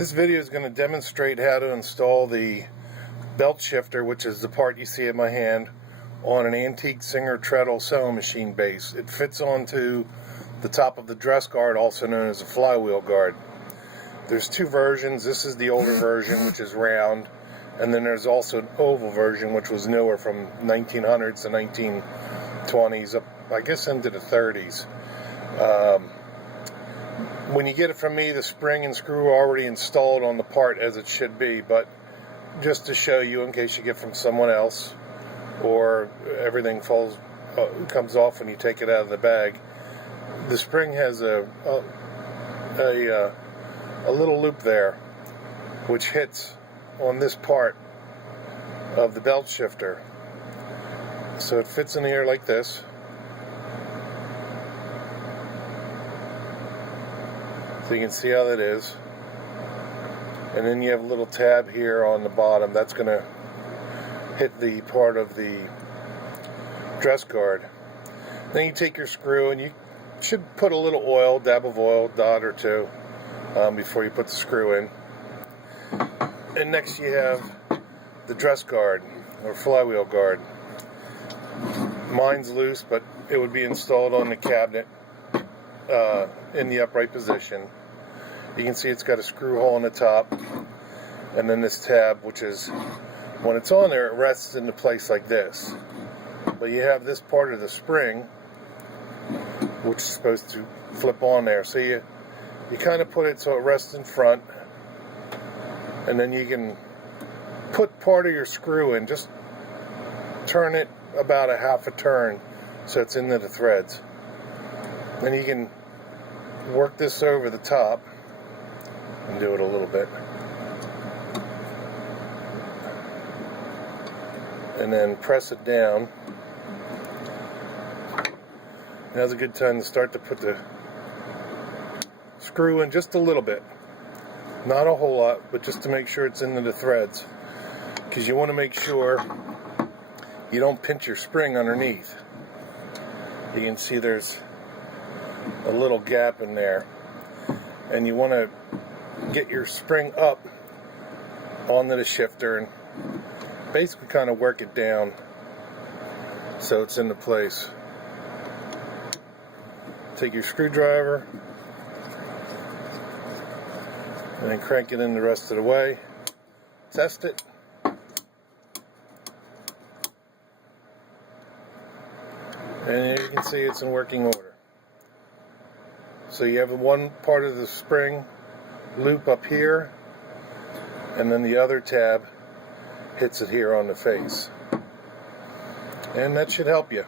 This video is going to demonstrate how to install the belt shifter, which is the part you see in my hand, on an antique Singer Treadle sewing machine base. It fits onto the top of the dress guard, also known as a flywheel guard. There's two versions. This is the older version, which is round, and then there's also an oval version, which was newer, from 1900s to 1920s, up I guess into the 30s. When you get it from me, the spring and screw are already installed on the part as it should be, but just to show you in case you get from someone else or everything comes off when you take it out of the bag, the spring has a little loop there which hits on this part of the belt shifter. So it fits in here like this. So you can see how that is. And then you have a little tab here on the bottom. That's going to hit the part of the dress guard. Then you take your screw, and you should put a little oil, dab of oil, dot or two, before you put the screw in. And next you have the dress guard, or flywheel guard. Mine's loose, but it would be installed on the cabinet in the upright position. You can see it's got a screw hole in the top, and then this tab, which is, when it's on there, it rests into place like this. But you have this part of the spring, which is supposed to flip on there. So you kind of put it so it rests in front, and then you can put part of your screw in. Just turn it about a half a turn so it's into the threads. Then you can work this over the top and do it a little bit, and then press it down. Now's a good time to start to put the screw in just a little bit, not a whole lot, but just to make sure it's into the threads, because you want to make sure you don't pinch your spring underneath. You can see there's a little gap in there, and you want to get your spring up onto the shifter and basically kind of work it down so it's into place. Take your screwdriver and then crank it in the rest of the way. Test it. And you can see it's in working order. So you have one part of the spring loop up here, and then the other tab hits it here on the face. And that should help you.